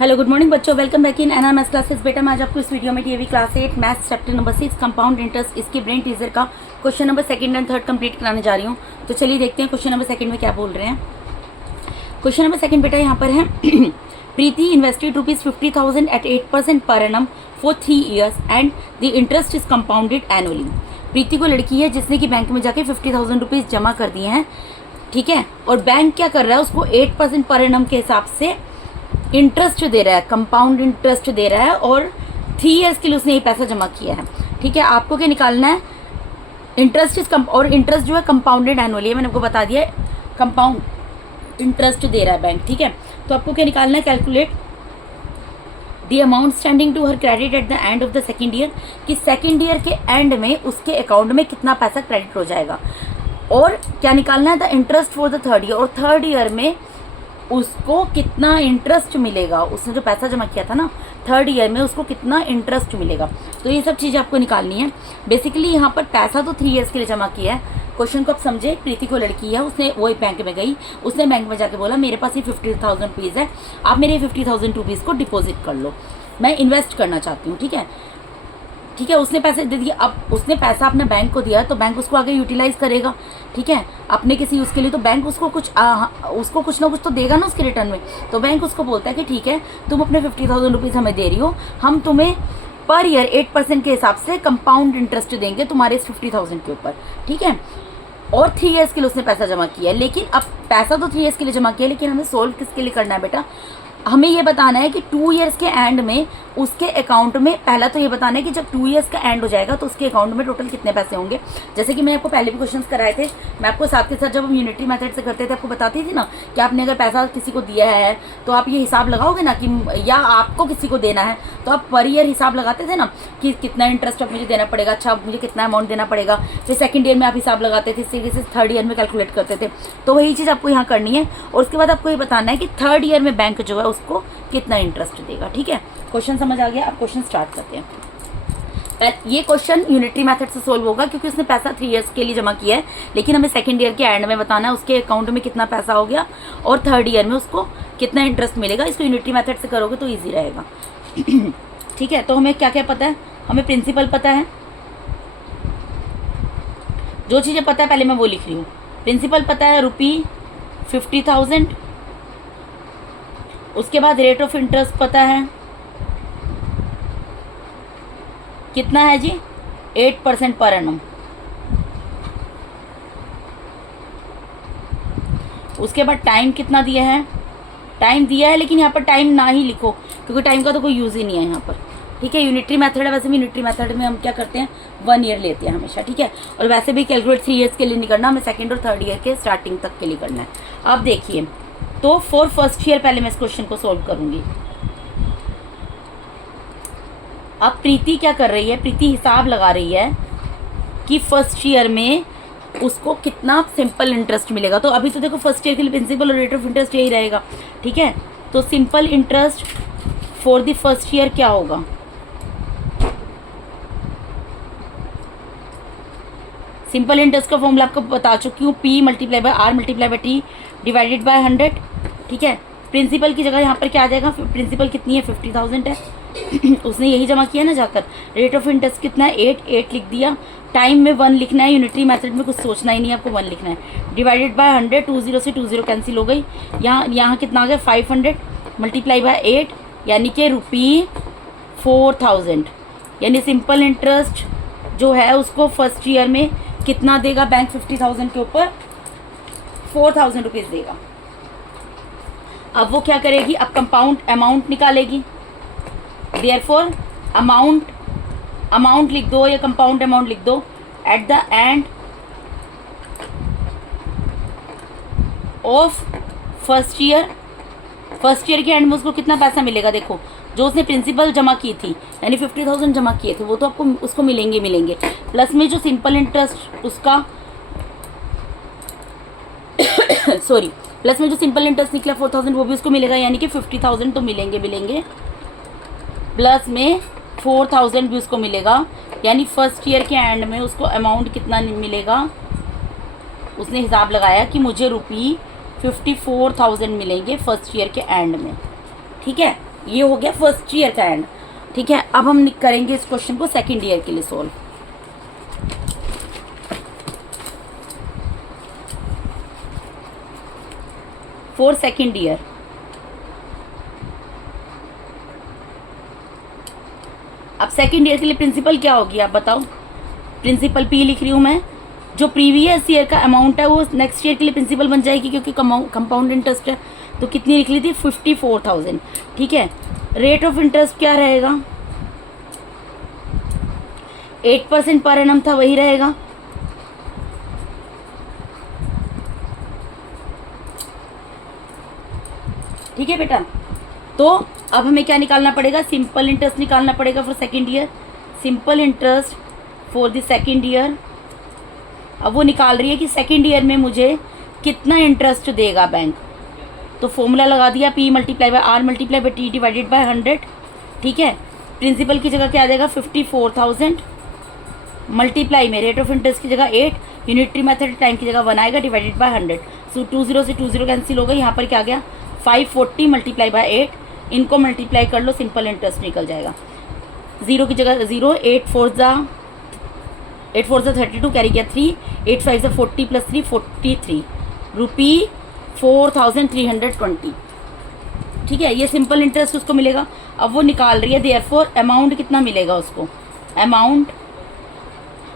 Hello good morning बच्चों, welcome back in NR maths classes. बेटा मैं आज आपको इस वीडियो में DAV class 8 maths chapter number 6 compound interest इसके ब्रेन टीजर का question number second and third complete कराने जा रही हूँ। तो चलिए देखते हैं क्वेश्चन नंबर सेकंड में क्या बोल रहे हैं। क्वेश्चन नंबर सेकंड बेटा यहाँ पर है प्रीति invested ₹50,000 at 8% per annum for 3 years and the interest is compounded annually। प्रीति को लड़की है जिसने कि बैंक में जाके 50,000 रुपीज जमा कर दिए हैं, ठीक है, और बैंक क्या कर रहा है, उसको 8% पर एनम के हिसाब से इंटरेस्ट दे रहा है, कंपाउंड इंटरेस्ट दे रहा है, और 3 ईयर्स के लिए उसने ये पैसा जमा किया है, ठीक है। आपको क्या निकालना है, इंटरेस्ट इज और इंटरेस्ट जो है कंपाउंडेड एनुअली है, मैंने आपको बता दिया है, कंपाउंड इंटरेस्ट दे रहा है बैंक, ठीक है। तो आपको क्या निकालना है, calculate the amount standing to her credit at the end of the second year, कि सेकेंड ईयर के एंड में उसके अकाउंट में कितना पैसा क्रेडिट हो जाएगा। और क्या निकालना है, the interest for the third year, और थर्ड ईयर में उसको कितना इंटरेस्ट मिलेगा, उसने जो पैसा जमा किया था ना थर्ड ईयर में, उसको कितना इंटरेस्ट मिलेगा। तो ये सब चीज़ें आपको निकालनी है। बेसिकली यहाँ पर पैसा तो 3 ईयर्स के लिए जमा किया है। क्वेश्चन को आप समझे, प्रीति को लड़की है, उसने वही बैंक में गई, उसने बैंक में जाके बोला मेरे पास ये 50,000 रुपीज़ है, आप मेरे 50,000 रुपीज़ को डिपॉजिट कर लो, मैं इन्वेस्ट करना चाहती हूँ, ठीक है, ठीक है। उसने पैसे दे दिए, अब उसने पैसा अपने बैंक को दिया तो बैंक उसको आगे यूटिलाइज करेगा, ठीक है, अपने किसी उसके लिए, तो बैंक उसको कुछ ना कुछ तो देगा ना उसके रिटर्न में। तो बैंक उसको बोलता है कि ठीक है, तुम अपने 50,000 रुपीज़ हमें दे रही हो, हम तुम्हें पर ईयर 8% के हिसाब से कंपाउंड इंटरेस्ट देंगे तुम्हारे इस 50,000 के ऊपर, ठीक है। और 3 ईयर्स के लिए उसने पैसा जमा किया है, लेकिन अब पैसा तो 3 ईयर्स के लिए जमा किया, लेकिन हमें सोल्व किसके लिए करना है बेटा, हमें ये बताना है कि 2 ईयर्स के एंड में उसके अकाउंट में, पहला तो ये बताना है कि जब 2 ईयर्स का एंड हो जाएगा तो उसके अकाउंट में टोटल कितने पैसे होंगे। जैसे कि मैंने आपको पहले भी क्वेश्चंस कराए थे, मैं आपको साथ के साथ जब हम यूनिटरी मेथड से करते थे आपको बताती थी ना कि आपने अगर पैसा किसी को दिया है तो आप ये हिसाब लगाओगे ना कि, या आपको किसी को देना है तो आप पर ईयर हिसाब लगाते थे ना कि कितना इंटरेस्ट अब मुझे देना पड़ेगा, अच्छा अब मुझे कितना अमाउंट देना पड़ेगा। फिर सेकंड ईयर में आप हिसाब लगाते थे, से थर्ड ईयर में कैलकुलेट करते थे। तो वही चीज़ आपको यहाँ करनी है, और उसके बाद आपको ये बताना है कि थर्ड ईयर में बैंक जो है उसको कितना इंटरेस्ट देगा, ठीक है। क्वेश्चन समझ आ गया, अब क्वेश्चन स्टार्ट करते हैं। ये क्वेश्चन यूनिटरी मेथड से सोल्व होगा क्योंकि उसने पैसा 3 ईयर्स के लिए जमा किया है, लेकिन हमें सेकंड ईयर के एंड में बताना है उसके अकाउंट में कितना पैसा हो गया और थर्ड ईयर में उसको कितना इंटरेस्ट मिलेगा। इसको यूनिटरी मेथड से करोगे तो ईजी रहेगा, ठीक है। तो हमें क्या क्या पता है, हमें प्रिंसिपल पता है, जो चीज़ें पता है पहले मैं वो लिख रही हूँ। प्रिंसिपल पता है ₹50,000, उसके बाद रेट ऑफ इंटरेस्ट पता है कितना है जी, 8% पर एनम। उसके बाद टाइम कितना दिया है, टाइम दिया है, लेकिन यहाँ पर टाइम ना ही लिखो क्योंकि टाइम का तो कोई यूज़ ही नहीं है यहाँ पर, ठीक है। यूनिटरी मेथड है, वैसे भी यूनिटरी मेथड में हम क्या करते हैं 1 ईयर लेते हैं हमेशा, ठीक है। और वैसे भी कैलकुलेट 3 ईयर्स के लिए नहीं करना, हमें सेकेंड और थर्ड ईयर के स्टार्टिंग तक के लिए करना है। अब देखिए, तो फॉर फर्स्ट ईयर पहले मैं इस क्वेश्चन को सोल्व करूंगी। अब प्रीति क्या कर रही है, प्रीति हिसाब लगा रही है कि फर्स्ट ईयर में उसको कितना सिंपल इंटरेस्ट मिलेगा। तो अभी तो देखो फर्स्ट ईयर के लिए प्रिंसिपल और रेट ऑफ इंटरेस्ट यही रहेगा, ठीक है। तो simple interest for the first year क्या होगा, सिंपल इंटरेस्ट का फॉर्मूला आपको बता चुकी हूँ, P × R × T divided by 100, ठीक है। प्रिंसिपल की जगह यहाँ पर क्या आ जाएगा, प्रिंसिपल कितनी है 50,000 है उसने यही जमा किया ना जाकर। रेट ऑफ इंटरेस्ट कितना है 8 लिख दिया, टाइम में 1 लिखना है, यूनिटरी मेथड में कुछ सोचना ही नहीं है आपको, 1 लिखना है, डिवाइडेड बाय 100, 20 से 20 कैंसिल हो गई, यहाँ कितना आ गया 500 × 8 यानी कि ₹4,000, यानी सिंपल इंटरेस्ट जो है उसको फर्स्ट ईयर में कितना देगा बैंक 50,000 के ऊपर 4,000 रुपीज़ देगा। अब वो क्या करेगी, अब कंपाउंड अमाउंट निकालेगी, देयरफॉर अमाउंट लिख दो या कंपाउंड अमाउंट लिख दो, eight the end of first year के एंड में उसको कितना पैसा मिलेगा। देखो जो उसने प्रिंसिपल जमा की थी यानी 50,000 जमा किए थे वो तो आपको उसको मिलेंगे, प्लस में जो सिंपल इंटरेस्ट उसका सॉरी प्लस में जो सिंपल इंटरेस्ट निकला 4,000 वो भी उसको मिलेगा, यानी कि 50,000 तो मिलेंगे, प्लस में 4,000 भी उसको मिलेगा, यानी फर्स्ट ईयर के एंड में उसको अमाउंट कितना मिलेगा। उसने हिसाब लगाया कि मुझे ₹54,000 मिलेंगे फर्स्ट ईयर के एंड में, ठीक है। ये हो गया फर्स्ट ईयर का एंड। ठीक है, अब हम करेंगे इस क्वेश्चन को सेकेंड ईयर के लिए सोल्व। फॉर सेकेंड ईयर, अब सेकेंड ईयर के लिए प्रिंसिपल क्या होगी आप बताओ। प्रिंसिपल पी लिख रही हूं मैं, जो प्रीवियस ईयर का अमाउंट है वो नेक्स्ट ईयर के लिए प्रिंसिपल बन जाएगी क्योंकि कंपाउंड इंटरेस्ट है। तो कितनी लिख ली थी 54,000। ठीक है, रेट ऑफ इंटरेस्ट क्या रहेगा 8% पर एनम था, वही रहेगा। ठीक है बेटा, तो अब हमें क्या निकालना पड़ेगा, सिंपल इंटरेस्ट निकालना पड़ेगा for second year. Simple interest for the second year, अब वो निकाल रही है कि सेकेंड ईयर में मुझे कितना इंटरेस्ट देगा बैंक। तो फॉर्मूला लगा दिया, P multiply by R multiply by T divided by 100। ठीक है, प्रिंसिपल की जगह क्या आ जाएगा 54,000 मल्टीप्लाई में रेट ऑफ इंटरेस्ट की जगह 8, यूनिटरी मेथड टाइम की जगह 1 आएगा डिवाइडेड बाय 100। सो 20 से 20 कैंसिल हो गई। यहाँ पर क्या आ गया 540 मल्टीप्लाई बाय 8, इनको मल्टीप्लाई कर लो, सिंपल इंटरेस्ट निकल जाएगा। 0 की जगह 0, 8 4 जा 32 कैरी किया 3, 8 5 जा 40 प्लस 3 43 रुपी 4,320। ठीक है, ये सिंपल इंटरेस्ट उसको मिलेगा। अब वो निकाल रही है देयरफॉर अमाउंट कितना मिलेगा उसको, amount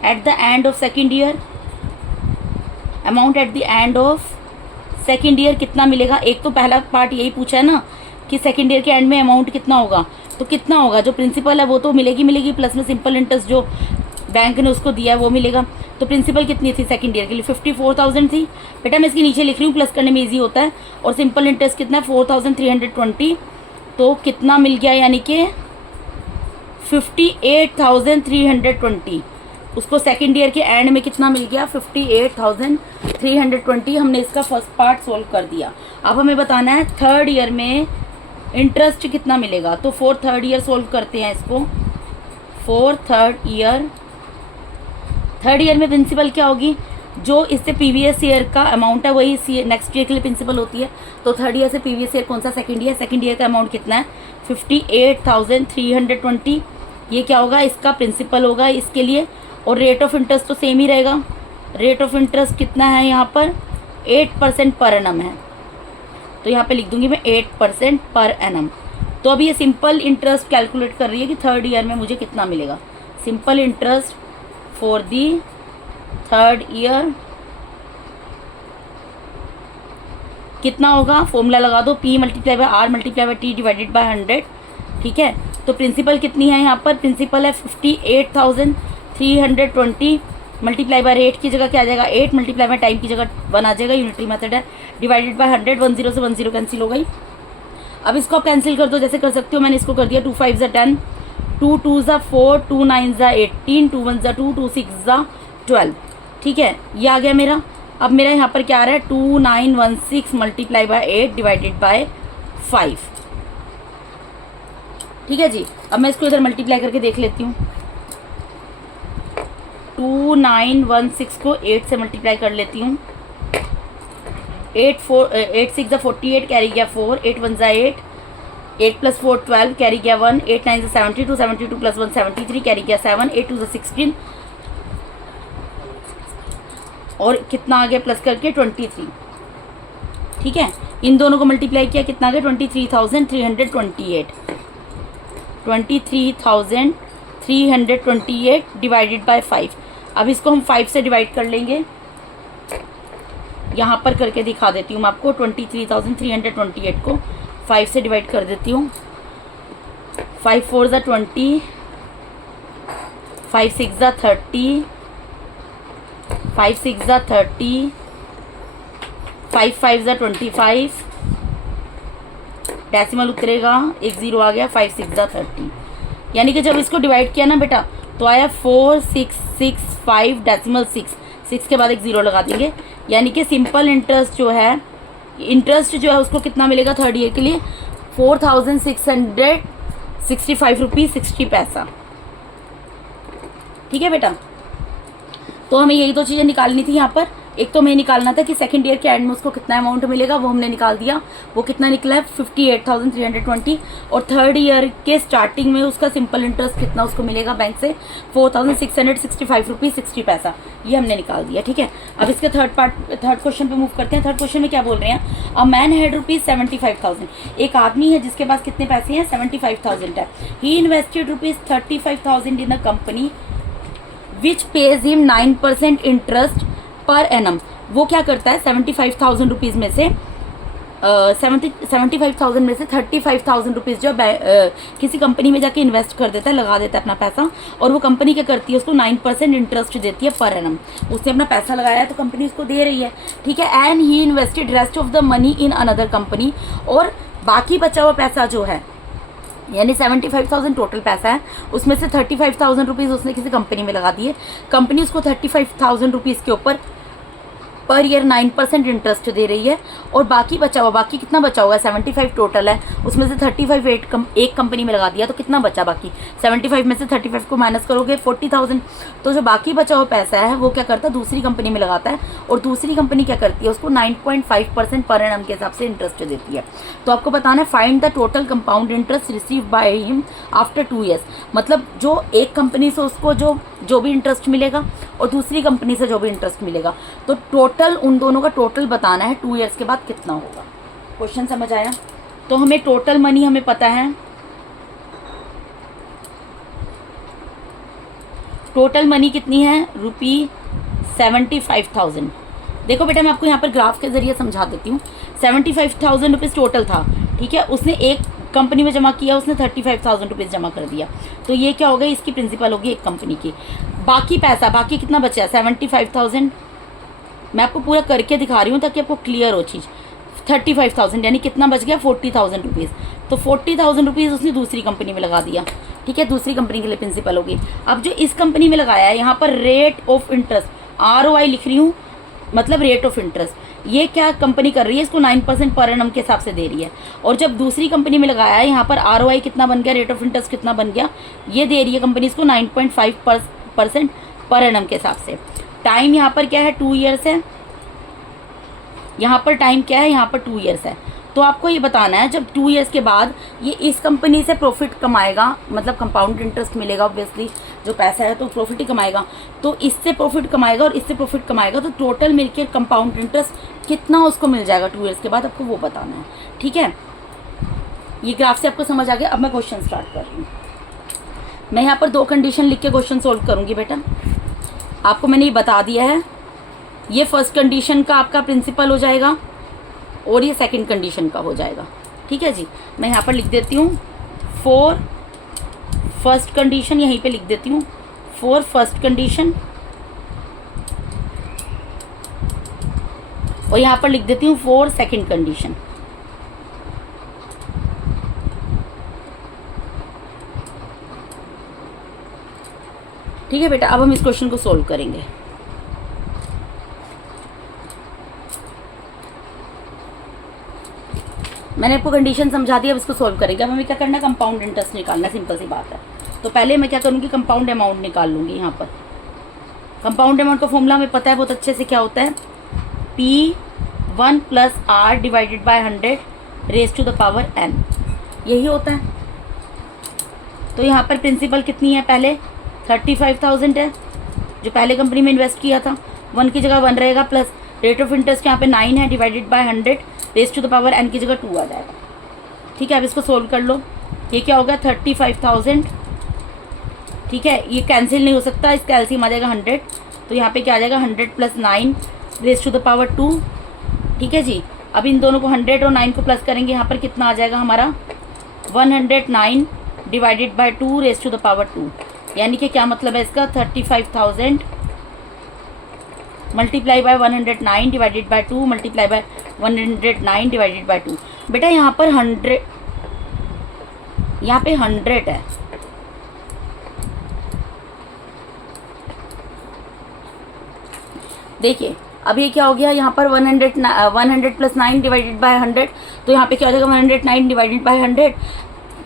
at the end of second year, amount at the end of second year कितना मिलेगा। एक तो पहला पार्ट यही पूछा है ना कि सेकेंड ईयर के एंड में अमाउंट कितना होगा, तो कितना होगा जो प्रिंसिपल है वो तो मिलेगी प्लस में सिंपल इंटरेस्ट जो बैंक ने उसको दिया है वो मिलेगा। तो प्रिंसिपल कितनी थी सेकंड ईयर के लिए 54,000 थी। बेटा मैं इसके नीचे लिख रही हूँ, प्लस करने में इजी होता है। और सिंपल इंटरेस्ट कितना है 4,320। तो कितना मिल गया, यानी कि 58,320। उसको सेकंड ईयर के एंड में कितना मिल गया 58,320। हमने इसका फर्स्ट पार्ट सोल्व कर दिया। अब हमें बताना है थर्ड ईयर में इंटरेस्ट कितना मिलेगा। तो फॉर थर्ड ईयर सोल्व करते हैं इसको। फॉर थर्ड ईयर में प्रिंसिपल क्या होगी, जो इससे प्रीवियस ईयर का अमाउंट है वही नेक्स्ट ईयर के लिए प्रिंसिपल होती है। तो थर्ड ईयर से प्रीवियस ईयर कौन सा, सेकंड ईयर का अमाउंट कितना है 58,320। ये क्या होगा, इसका प्रिंसिपल होगा इसके लिए। और रेट ऑफ इंटरेस्ट तो सेम ही रहेगा। रेट ऑफ इंटरेस्ट कितना है यहाँ पर 8% पर एनम है। तो यहाँ पे लिख दूंगी मैं 8% पर एनम। तो अब ये सिंपल इंटरेस्ट कैलकुलेट कर रही है कि थर्ड ईयर में मुझे कितना मिलेगा। Simple interest for the third year कितना होगा, फॉर्मूला लगा दो, P multiply by R multiply by T divided by 100। ठीक है, तो प्रिंसिपल कितनी है यहाँ पर, प्रिंसिपल है 58,320 मल्टीप्लाई बाय रेट की जगह क्या आ जाएगा 8, मल्टीप्लाई बाय टाइम की जगह 1 आ जाएगा, यूनिटरी मेथड है, डिवाइडेड बाय 100। 10 से 10 कैंसिल हो गई। अब इसको आप कैंसिल कर दो, जैसे कर सकते हो, मैंने इसको कर दिया 2 5 जा 10, 2 2 जा 4, 2 9 जा 18, 2 1 जा 2, 2 6 जा 12। ठीक है, ये आ गया मेरा। अब मेरा यहाँ पर क्या आ रहा है 2916 मल्टीप्लाई बाय 8 डिवाइडेड बाय 5। ठीक है जी, अब मैं इसको इधर मल्टीप्लाई करके देख लेती हूँ। 2916 को 8 से मल्टीप्लाई कर लेती हूँ। 8 6 जा 48 कैरी गया 4, 8 1 जा 8, 8 प्लस 4 12 कैरी गया 1, 8 9 जा 72, 72 प्लस 1 73 कैरी गया 7, 8 2 जा 16 और कितना आ गया प्लस करके 23। ठीक है, इन दोनों को मल्टीप्लाई किया कितना आ गया 23,328। 23,328 डिवाइडेड बाय 5। अब इसको हम 5 से डिवाइड कर लेंगे। यहाँ पर करके दिखा देती हूँ मैं आपको। 23,328 को 5 से डिवाइड कर देती हूँ। 5 4 जा 20, 5 6 जा 30, 5 6 जा 30, 5 5 जा 25, डेसिमल उतरेगा, एक 0 आ गया, 5 6 जा 30। यानी कि जब इसको डिवाइड किया ना बेटा तो आया 4665 डेसिमल 6 के बाद एक 0 लगा देंगे। यानी कि सिंपल इंटरेस्ट जो है उसको कितना मिलेगा थर्ड ईयर के लिए 4,665 रुपीज़ 60 पैसा। ठीक है बेटा, तो हमें यही दो चीज़ें निकालनी थी यहाँ पर। एक तो हमें निकालना था कि सेकंड ईयर के एंड में उसको कितना अमाउंट मिलेगा, वो हमने निकाल दिया। वो कितना निकला है 58,320। और थर्ड ईयर के स्टार्टिंग में उसका सिंपल इंटरेस्ट कितना उसको मिलेगा बैंक से 4,665 रुपीज़ 60 पैसा, ये हमने निकाल दिया। ठीक है, अब इसके थर्ड क्वेश्चन पे मूव करते हैं। थर्ड क्वेश्चन में क्या बोल रहे हैं, अ मैन हैड रुपीज 75,000। एक आदमी है जिसके पास कितने पैसे हैं 75,000 है। He invested rupees 35,000 in a company which pays him 9% interest per annum. वो क्या करता है 75,000 रुपीज़ में से 75,000 में से 35,000 रुपीज़ जो किसी कंपनी में जाके इन्वेस्ट कर देता है, लगा देता है अपना पैसा, और वो कंपनी क्या करती है उसको 9% इंटरेस्ट देती है पर एनम। उसने अपना पैसा लगाया है तो कंपनी उसको दे रही है। ठीक है, and he invested rest of the money in another company. और बाकी बचा हुआ पैसा जो है, यानी 75,000 टोटल पैसा है, उसमें से 35,000 रुपीज़ उसने किसी कंपनी में लगा दिए। कंपनी उसको 35,000 रुपीज़ के ऊपर पर ईयर 9% इंटरेस्ट दे रही है। और बाकी बचा हुआ, बाकी कितना बचा हुआ है 75 टोटल है, उसमें से 35 एक कंपनी में लगा दिया, तो कितना बचा बाकी 75 में से 35 को माइनस करोगे 40,000। तो जो बाकी बचा हुआ पैसा है वो क्या करता है दूसरी कंपनी में लगाता है, और दूसरी कंपनी क्या करती है उसको 9.5% पर एनम के हिसाब से इंटरेस्ट देती है। तो आपको बताना है find the total compound interest receive by him after 2 years. मतलब जो एक कंपनी से उसको जो भी इंटरेस्ट मिलेगा और दूसरी कंपनी से जो भी इंटरेस्ट मिलेगा, तो टोटल उन दोनों का टोटल बताना है 2 ईयर्स के बाद कितना होगा। क्वेश्चन समझ आया? तो हमें टोटल मनी हमें पता है, टोटल मनी कितनी है ₹75,000। देखो बेटा मैं आपको यहाँ पर ग्राफ के जरिए समझा देती हूँ। 75,000 रुपीज़ टोटल था। ठीक है, उसने एक कंपनी में जमा किया, उसने 35,000 रुपीज़ जमा कर दिया, तो ये क्या हो गई इसकी प्रिंसिपल होगी एक कंपनी की। बाकी पैसा, बाकी कितना बचा 75,000, मैं आपको पूरा करके दिखा रही हूँ ताकि आपको क्लियर हो चीज़। 35,000 यानी कितना बच गया 40,000 रुपीज़। तो 40,000 रुपीज़ उसने दूसरी कंपनी में लगा दिया। ठीक है, दूसरी कंपनी के लिए प्रिंसिपल होगी। अब जो इस कंपनी में लगाया है यहाँ पर रेट ऑफ इंटरेस्ट ROI लिख रही हूँ, मतलब रेट ऑफ इंटरेस्ट, ये क्या कंपनी कर रही है इसको 9% पर एनम के हिसाब से दे रही है। और जब दूसरी कंपनी में लगाया है यहाँ पर ROI कितना बन गया, रेट ऑफ इंटरेस्ट कितना बन गया, ये दे रही है कंपनी इसको 9.5% पर एनम के हिसाब से। टाइम यहाँ पर क्या है 2 ईयर्स है, यहाँ पर टाइम क्या है यहाँ पर 2 ईयर्स है। तो आपको ये बताना है जब 2 ईयर्स के बाद ये इस कंपनी से प्रॉफिट कमाएगा, मतलब कंपाउंड इंटरेस्ट मिलेगा, ऑब्वियसली जो पैसा है तो प्रॉफिट ही कमाएगा, तो इससे प्रॉफिट कमाएगा और इससे प्रॉफिट कमाएगा, तो टोटल मिलकर कंपाउंड इंटरेस्ट कितना उसको मिल जाएगा 2 ईयर्स के बाद, आपको वो बताना है। ठीक है, ये ग्राफ से आपको समझ आ गया। अब मैं क्वेश्चन स्टार्ट कर रही हूँ। मैं यहाँ पर 2 कंडीशन लिख के क्वेश्चन सोल्व करूँगी बेटा, आपको मैंने ये बता दिया है। ये फर्स्ट कंडीशन का आपका प्रिंसिपल हो जाएगा और ये सेकंड कंडीशन का हो जाएगा। ठीक है जी, मैं यहाँ पर लिख देती हूँ फॉर फर्स्ट कंडीशन, यहीं पे लिख देती हूँ फॉर फर्स्ट कंडीशन, और यहाँ पर लिख देती हूँ फॉर सेकंड कंडीशन। ठीक है बेटा, अब हम इस क्वेश्चन को सोल्व करेंगे। मैंने आपको कंडीशन समझा दी, अब इसको सोल्व करेंगे। अब हमें क्या करना है, कंपाउंड इंटरेस्ट निकालना, सिंपल सी बात है। तो पहले मैं क्या करूँगी, कंपाउंड अमाउंट निकाल लूँगी। यहाँ पर कंपाउंड अमाउंट का फॉर्मूला हमें पता है बहुत अच्छे से, क्या होता है P1 + R divided by 100 raised to the power n, यही होता है। तो यहाँ पर प्रिंसिपल कितनी है, पहले 35,000 है जो पहले कंपनी में इन्वेस्ट किया था, 1 की जगह 1 रहेगा, प्लस रेट ऑफ इंटरेस्ट यहाँ पे 9 है divided by 100 raised to the power n की जगह 2 आ जाएगा। ठीक है, अब इसको सोल्व कर लो। ये क्या होगा 35,000। ठीक है, ये कैंसिल नहीं हो सकता, इसका एलसीएम आ जाएगा 100, तो यहाँ पे क्या आ जाएगा 100 + 9 रेज़ टू द पावर 2। ठीक है जी, अब इन दोनों को 100 और 9 को प्लस करेंगे, यहाँ पर कितना आ जाएगा हमारा 109 divided by 2 raised to the power 2, यानी कि क्या मतलब है इसका 35,000 multiply by 109 divided by 2 multiply by 109 divided by 2। बेटा यहाँ पर 100 है, देखिए अब ये क्या हो गया, यहाँ पर 100 + 9 डिवाइडेड बाय 100, तो यहाँ पे क्या हो जाएगा 109 डिवाइडेड बाय 100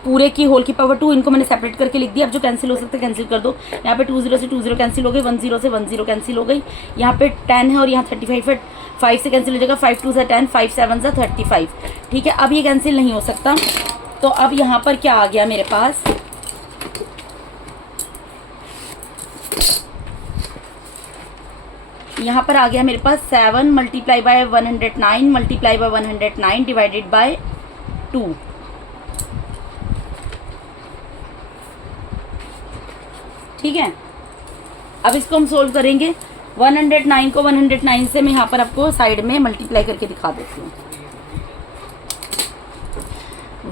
पूरे की होल की पावर 2, इनको मैंने सेपरेट करके लिख दिया। अब जो कैंसिल हो सकता है कैंसिल कर दो। यहाँ पे 20 से 20 कैंसिल हो गई, 10 से 10 कैंसिल हो गई। यहाँ पे 10 है और यहाँ 35 है, 5 से कैंसिल हो जाएगा, 5 2 से 10, 5 7 से 35। ठीक है, अब ये कैंसिल नहीं हो सकता। तो अब यहाँ पर क्या आ गया मेरे पास, यहाँ पर आ गया मेरे पास 7 multiply by 109 multiply by 109 divided by 2। ठीक है, अब इसको हम सोल्व करेंगे। 109 को 109 से मैं यहाँ पर आपको साइड में मल्टीप्लाई करके दिखा देती हूँ।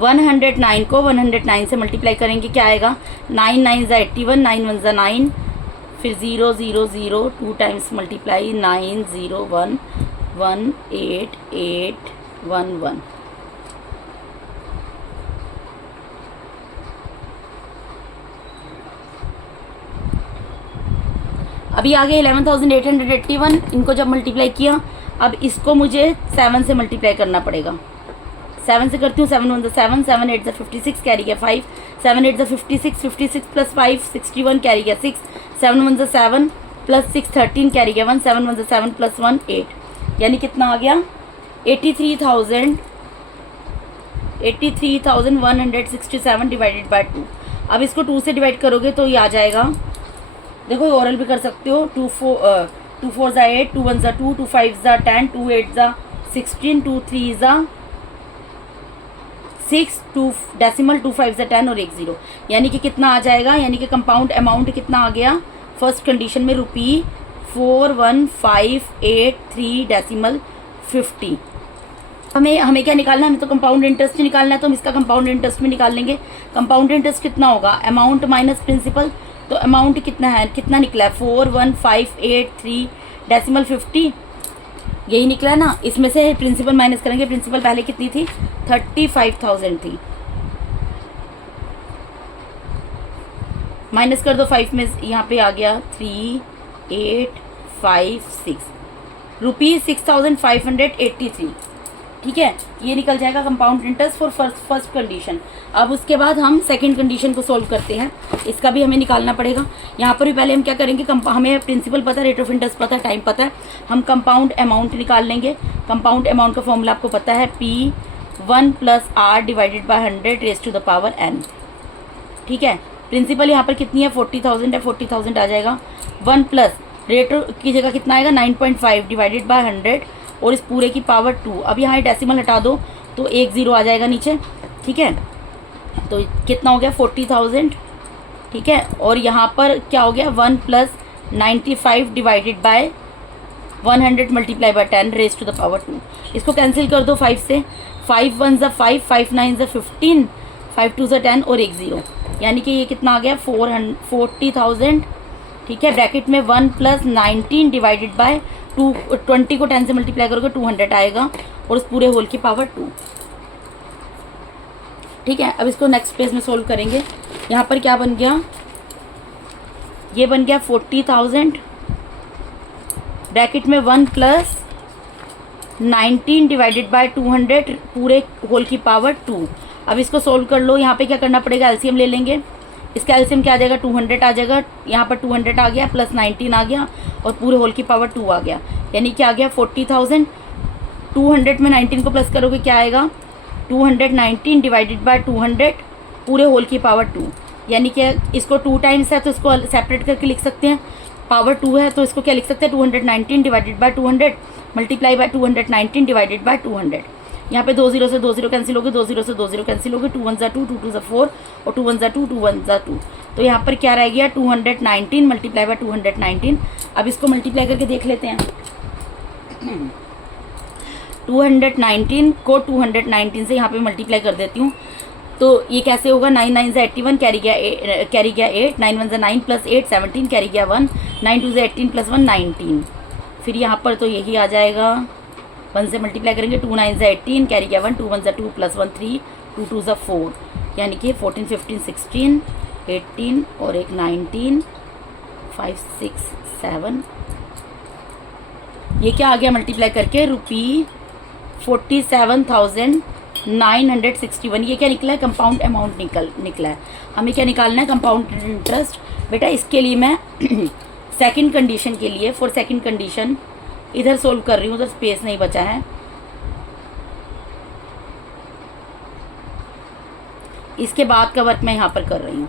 109 को 109 से मल्टीप्लाई करेंगे, क्या आएगा, 9 9 ज़ा 81, 9 1 ज़ा 9, फिर 0 0 0, 2 टाइम्स मल्टीप्लाई, 9 0 1 1 8 8 1 1। अभी आगे 11,881, इनको जब मल्टीप्लाई किया, अब इसको मुझे 7 से मल्टीप्लाई करना पड़ेगा। 7 से करती हूँ, 7 1 7, 7 8 56, कैरी गया 5, 7 8 56, 56 प्लस 5 61, कैरी गया 6, 7 1 7 प्लस 6 13, कैरी गया 1, 7 1 7 प्लस 1 8, यानी कितना आ गया, 83,167 डिवाइडेड बाय 2। अब इसको 2 से डिवाइड करोगे तो ये आ जाएगा, देखो ओरल भी कर सकते हो, 2 4 ज़ा 8, 2 1 ज़ा 2, 2 5 ज़ा 10, 2 8 ज़ा 16, 2 3 ज़ा 6, 2 डेसिमल, 2 5 ज़ा 10 और 1 0, यानी कि कितना आ जाएगा, यानी कि कंपाउंड अमाउंट कितना आ गया फर्स्ट कंडीशन में, ₹41,583 डेसिमल 50। हमें क्या निकालना है, हमें तो कंपाउंड इंटरेस्ट निकालना है, तो हम इसका कंपाउंड इंटरेस्ट में निकाल लेंगे। कंपाउंड इंटरेस्ट कितना होगा, अमाउंट माइनस प्रिंसिपल, तो अमाउंट कितना है, कितना निकला है, 41,583 डेसिमल 50, यही निकला है ना। इसमें से प्रिंसिपल माइनस करेंगे, प्रिंसिपल पहले कितनी थी, 35,000 थी, माइनस कर दो 5 में, यहाँ पे आ गया 3856 ₹6,583। ठीक है, ये निकल जाएगा compound interest for first condition. अब उसके बाद हम सेकंड कंडीशन को सोल्व करते हैं, इसका भी हमें निकालना पड़ेगा। यहाँ पर भी पहले हम क्या करेंगे, हमें प्रिंसिपल पता है, रेट ऑफ इंटरेस्ट पता है, टाइम पता है, हम कंपाउंड अमाउंट निकाल लेंगे। कंपाउंड अमाउंट का फॉर्मूला आपको पता है, P1 plus R divided by 100 raised to the power n। ठीक है, प्रिंसिपल यहाँ पर कितनी है, 40,000 है, 40,000 आ जाएगा। 1 प्लस रेट की जगह कितना आएगा, 9.5 डिवाइडेड बाय 100 और इस पूरे की पावर 2। अब यहाँ डेसिमल हटा दो तो 1 0 आ जाएगा नीचे। ठीक है, तो कितना हो गया, 40,000। ठीक है, और यहाँ पर क्या हो गया, 1 plus 95 divided by 100 multiply by 10 raised to the power 2। इसको कैंसिल कर दो 5 से, 5 1 ज़ा 5, 5 9 ज़ा 15, 5 2 ज़ा 10 और 1 0, यानी कि ये कितना आ गया, 40,000। ठीक है, ब्रैकेट में 1 प्लस 19 डिवाइडेड बाय 2, 20 को 10 से मल्टीप्लाई करोगे 200 आएगा और उस पूरे होल की पावर 2। ठीक है, अब इसको नेक्स्ट पेज में सोल्व करेंगे। यहाँ पर क्या बन गया, ये बन गया 40,000, ब्रैकेट में 1 प्लस 19 डिवाइडेड बाय 200 पूरे होल की पावर 2। अब इसको सोल्व कर लो। यहाँ पे क्या करना पड़ेगा, एलसीएम ले लेंगे। इसका एलसीएम क्या आ जाएगा, 200 आ जाएगा, यहाँ पर 200 आ गया, प्लस 19 आ गया और पूरे होल की पावर 2 आ गया, यानी क्या आ गया, 40,000। 200 में 19 को प्लस करोगे क्या आएगा, 219 डिवाइडेड बाय 200 पूरे होल की पावर 2, यानी कि इसको 2 टाइम्स है तो इसको सेपरेट करके लिख सकते हैं, पावर 2 है तो इसको क्या लिख सकते हैं, 219 divided by 200 multiply by 219 divided by 200। यहाँ पे 2 0 से 2 0 कैंसिल हो गए, 2 0 से 2 0 कैंसिल हो गए, 2 1 ज़ा 2, 2 2 ज़ा 4 और 2 1 ज़ा 2, 2 1 ज़ा 2, तो यहाँ पर क्या रह गया, 219 मल्टीप्लाई बाय 219। अब इसको मल्टीप्लाई करके देख लेते हैं। 219 को 219 से यहाँ पे मल्टीप्लाई कर देती हूँ, तो ये कैसे होगा, 9 9 ज़ा 81, कैरी गया 8, 9 1 ज़ा 9 प्लस 8 17, कैरी गया 1, 9 2 ज़ा 18 प्लस 1 19। फिर यहाँ पर तो यही आ जाएगा, 1 से मल्टीप्लाई करेंगे, 2 9 ज़ा 18, कैरी गया 1, 2 1 ज़ा 2 प्लस 1 3, 2 2 ज़ा 4, यानी कि 14 15 16 18 और एक 19 5 6 7, ये क्या आ गया मल्टीप्लाई करके, ₹47,000 961। ये क्या निकला है? कंपाउंड अमाउंट निकला है। हमें क्या निकालना है? Compound interest. बेटा इसके लिए मैं सेकंड कंडीशन के लिए, फॉर सेकंड कंडीशन इधर सोल्व कर रही हूँ, उधर स्पेस नहीं बचा है। इसके बाद का वर्क मैं यहाँ पर कर रही हूँ,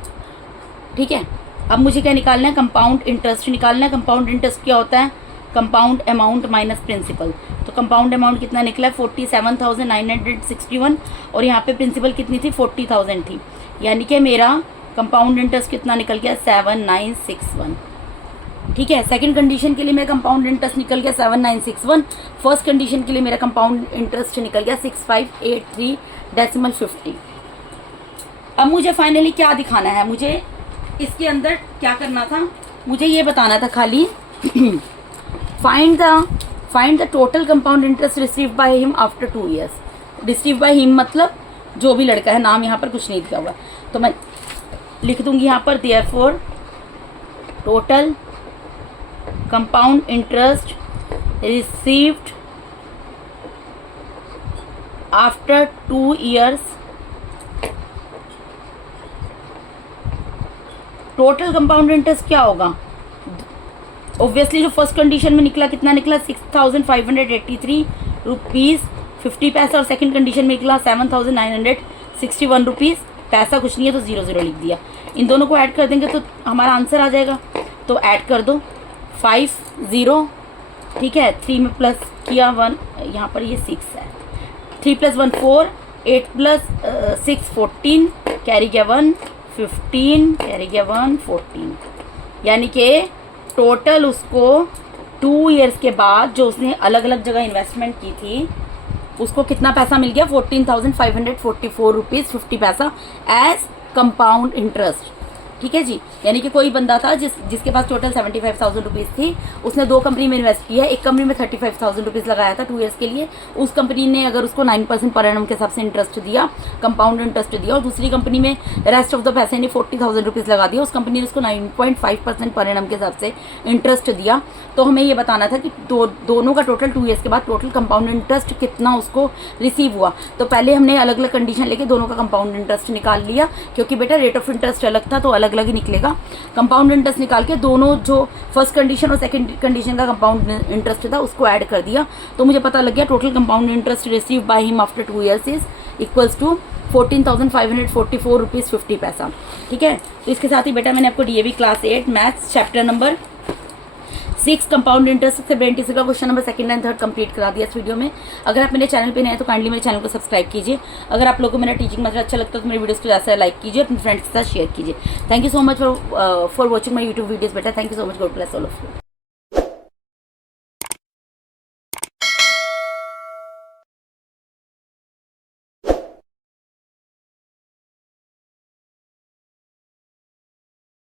ठीक है। अब मुझे क्या निकालना है? कंपाउंड इंटरेस्ट निकालना है। कंपाउंड इंटरेस्ट क्या होता है? Compound amount minus principal. तो कंपाउंड अमाउंट कितना निकला है? 47,961, और यहाँ पे प्रिंसिपल कितनी थी? 40,000 थी। यानी कि मेरा कंपाउंड इंटरेस्ट कितना निकल गया? 7961, ठीक है। सेकंड कंडीशन के लिए मेरा कंपाउंड इंटरेस्ट निकल गया 7961। फर्स्ट कंडीशन के लिए मेरा कंपाउंड इंटरेस्ट निकल गया 6583.50। अब मुझे फाइनली क्या दिखाना है? मुझे इसके अंदर क्या करना था? मुझे ये बताना था खाली find the total compound interest receive by him after 2 years। Receive by him मतलब जो भी लड़का है, नाम यहाँ पर कुछ नहीं दिया हुआ, तो मैं लिख दूंगी यहाँ पर therefore total compound interest received after 2 years। Total compound interest क्या होगा? ऑब्वियसली जो फर्स्ट कंडीशन में निकला कितना निकला? 6,583 रुपीज़ 50 पैसा, और सेकंड कंडीशन में निकला 7,961 रुपीज़। पैसा कुछ नहीं है तो 0 लिख दिया। इन दोनों को ऐड कर देंगे तो हमारा आंसर आ जाएगा। तो ऐड कर दो 50, ठीक है। 3 में प्लस किया 1, यहाँ पर ये 6 है। 3 + 1 4, 8 + 6 14, कैरी गया 1 15, कैरी गया 1 14। यानी कि टोटल उसको 2 years के बाद जो उसने अलग अलग जगह इन्वेस्टमेंट की थी उसको कितना पैसा मिल गया? 14,544 रुपीज़ 50 पैसा एज कंपाउंड इंटरेस्ट, ठीक है जी। यानी कि कोई बंदा था जिसके पास टोटल 75,000 रुपीज़ थी, उसने 2 कंपनी में इन्वेस्ट किया। एक कंपनी में 35,000 रुपीज़ लगाया था 2 years के लिए। उस कंपनी ने अगर उसको 9% पर एनम के हिसाब से इंटरेस्ट दिया, कंपाउंड इंटरेस्ट दिया, और दूसरी कंपनी में रेस्ट ऑफ द पैसे ने 40,000 रुपीज़ लगा दिया, उस कंपनी ने उसको 9.5% पर एनम के हिसाब से इंटरेस्ट दिया। तो हमें ये बताना था कि दोनों का टोटल 2 years के बाद टोटल कंपाउंड इंटरेस्ट कितना उसको रिसीव हुआ। तो पहले हमने अलग अलग कंडीशन लेके दोनों का कंपाउंड इंटरेस्ट निकाल लिया, क्योंकि बेटा रेट ऑफ इंटरेस्ट अलग था तो अलग अलग ही निकलेगा। कंपाउंड इंटरेस्ट निकाल के दोनों जो फर्स्ट कंडीशन और सेकंड कंडीशन का कंपाउंड इंटरेस्ट था उसको ऐड कर दिया, तो मुझे पता लग गया total compound interest receive by him after 2 years is equals to 14,544 rupees 50 पैसा, ठीक है। तो इसके साथ ही बेटा मैंने आपको DAV class 8 maths chapter number 6 compound interest से ब्रेन टीजर का question number 2nd and 3rd complete करा दिया इस वीडियो में। अगर आप मेरे चैनल पे नए हैं तो काइंडली मेरे चैनल को सब्सक्राइब कीजिए। अगर आप लोगों को मेरा टीचिंग मेथड अच्छा लगता है तो मेरे वीडियोस को ज़्यादा लाइक कीजिए, अपने फ्रेंड्स के साथ शेयर कीजिए। Thank you so much for watching my YouTube videos बेटा। Thank you so much, God bless all of you.